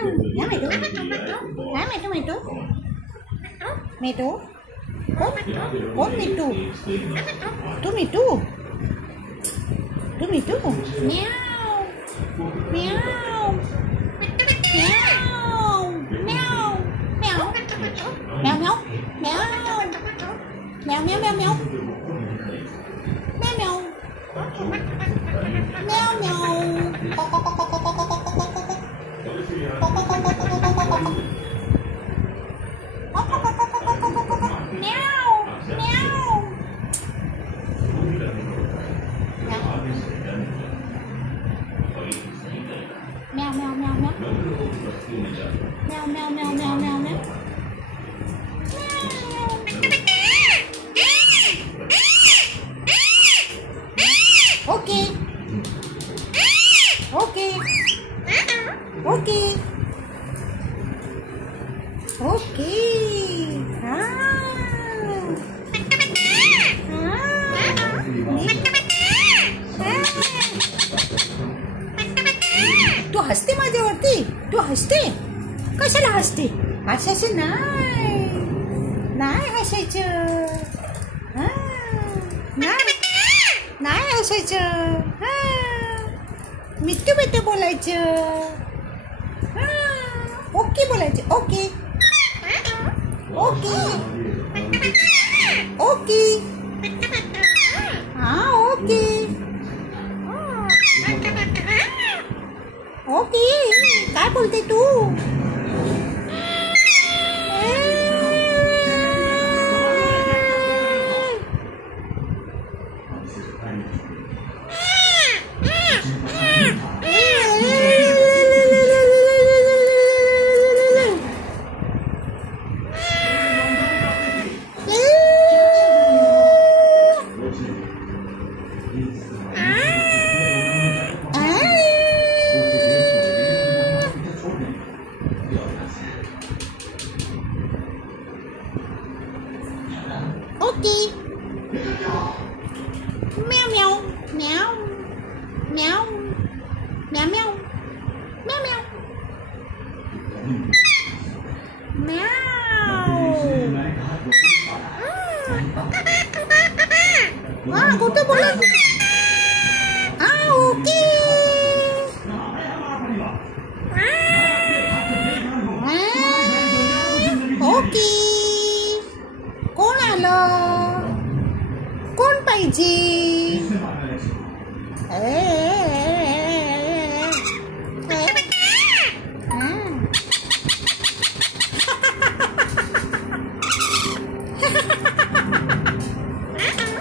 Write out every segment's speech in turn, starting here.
Hả mày tú? Hả mày tú mày tú? Mày tú? Ốt mày tú? Tú mày tú? Tú mày tú? Meow. Meow. Meow. Meow. Meow. Meow meow. Meow. Meow meow meow meow. Meow meow. Meow meow. Meow meow meow meow. Meow meow meow meow meow meow. Okay. Okay. Okay. Okay. तू हसते माझ्यावरती? तू हसते? कशाला हसते? हसायचं नाही हसायचं. नाही हसायचं. मिट्टू मिट्टू बोलायचं. ओके बोलायचं. Okay okay okay. हाँ ओके ओके. काय बोलते तू? Okay. Meow meow meow meow meow meow meow meow meow. Ah, kutu bola. Ah, okay. Okay. कोण आलं? कोण पाहिजे?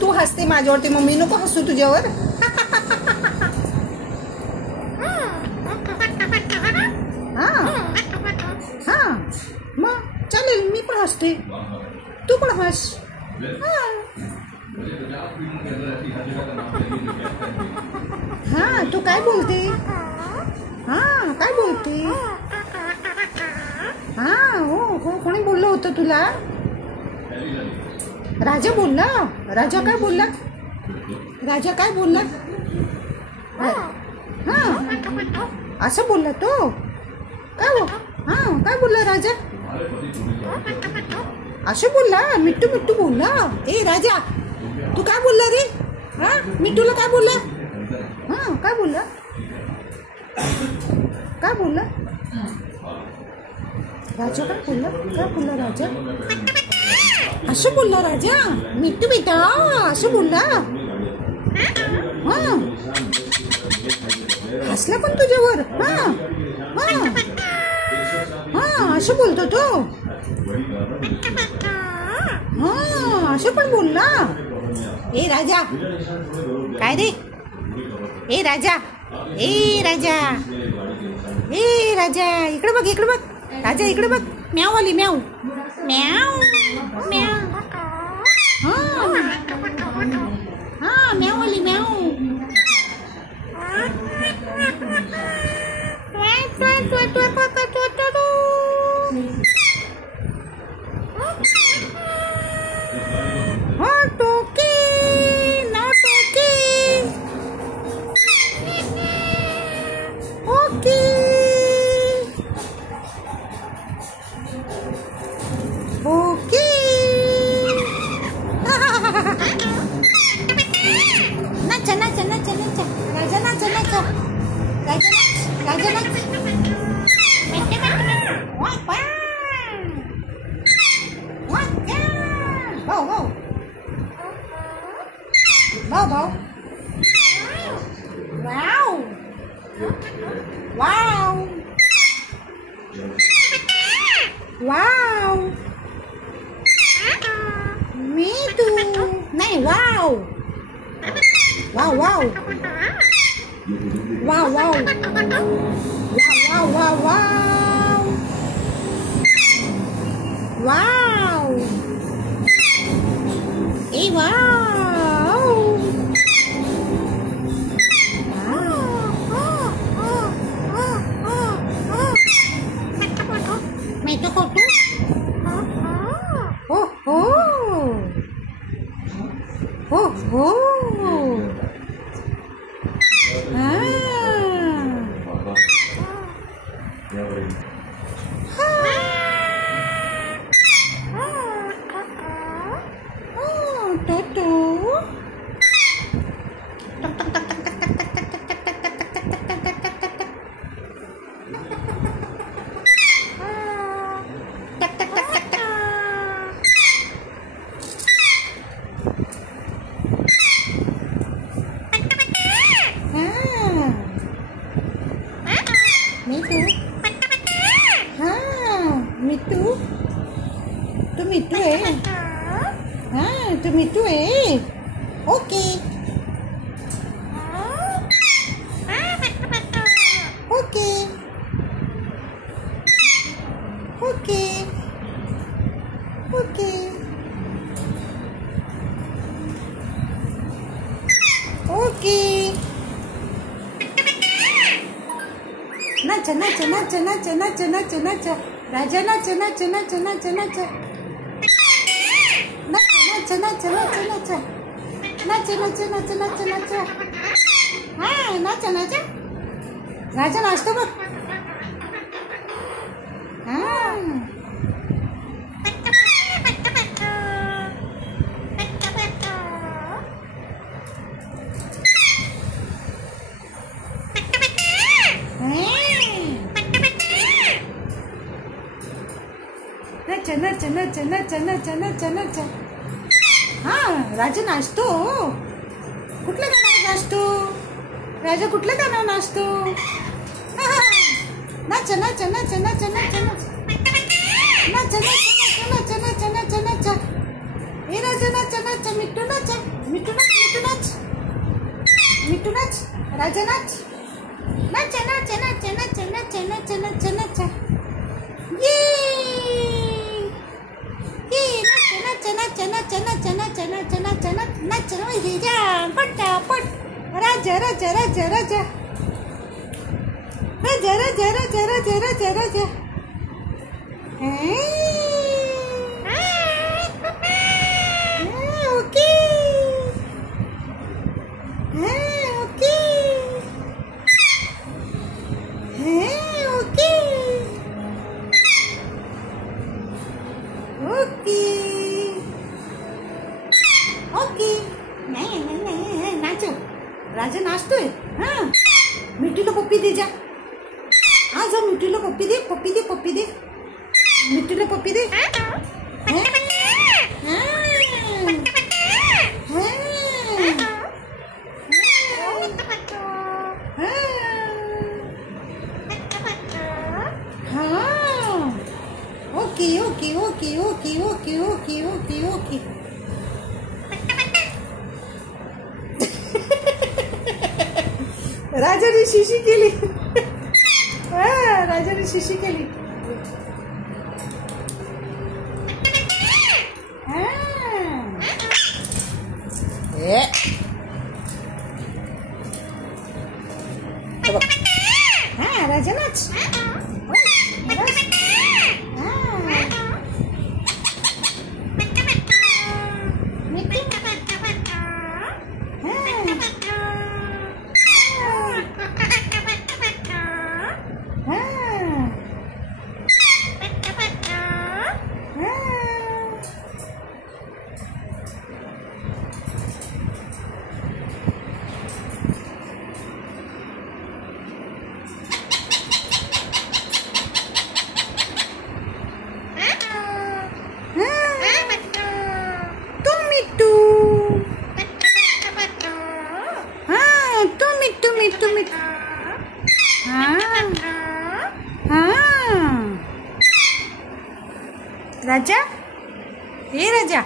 तू हसते माझ्यावरती, मम्मी नको हसू तुझ्यावर. हा मग चालेल, मी पण हसते, तू पण हस. हा तू काय बोलते? हा काय बोलते? हा हो हो. कोणी बोललं होतं तुला? राजा बोलला. राजा काय बोलला? राजा काय बोलला? हा असं बोलला तो? काय हा काय बोलला राजा? असं बोलला? मिट्टू मिट्टू बोलला? ए राजा तू काय बोलला रे? हा मिट्टूला काय बोलला? हा काय बोलला? काय बोलला राजा? काय बोलला? काय बोलला राजा? असं बोलला राजा? मिट्टू बेटा असं बोलला? हा हसला पण तुझ्यावर? हा हा हा असं बोलतो तो? हा असं पण बोलला? ए राजा काय रे? ए राजा, ए राजा, ए राजा इकडे बघ, इकडे बघ राजा, इकडे बघ. म्याव आली, म्याव म्याव म्याव. हा म्याव आली, म्याव. वाव मिठू नाही वाव वाव वाव वाव वाव वाव वाव वाव वाव ए वाव मैं तो कोटू हो हो हो हो Toto मिठू मिठू तू मिठू आहे तू मिठू आहे okay okay okay okay okay नाच नाच नाच नाच नाच नाच नाच राजा नाच नाच नाच नाच नाच नाच नाच नाच नाच नाच नाच नाच नाच नाच नाच हाँ नाच नाच राजा नाचतो बघ हाँ नाच नाच नाच नाच नाच नाच हाँ राजा नाचतो कुठल्या गाण्यावर नाचतो राजा कुठल्या गाण्यावर नाचतो नाच नाच नाच नाच नाच नाच नाच नाच नाच नाच नाच हे राजा नाच नाच मिठू नाच मिठू नाच मिठू नाच मिठू नाच राजा नाच नाच नाच नाच नाच नाच नाच नाच नाच ये नाच नाच नाच नाच नाच नाच नाच नाच जा पटापट राजा राजा राजा राजा राजा राजा राजा राजा राजा राजा okay okay okay okay okay नाही नाही नाही नाचो राजा नाचतोय हाँ मिठूला पप्पी दे जा हाँ जा मिठूला पप्पी दे पप्पी दे पप्पी दे मिठूला पप्पी दे okay okay okay okay okay okay okay okay राजाने शिशी केली राजाने शिशी केली हाँ राजा नाच तुम्ही हाँ हाँ राजा ए राजा